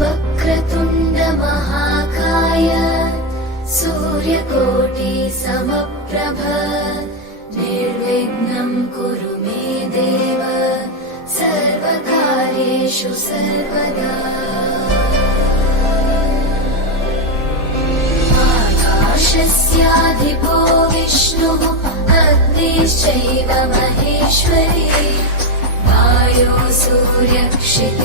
वक्रतुण्ड महाकाय सूर्यकोटि समप्रभ निर्विघ्नं कुरु मे देव सर्वकार्येषु सर्वदा। आकाशस्याधिपो विष्णुः अग्निश्चैव महेश्वरी वायो सूर्यक्षितेर्षः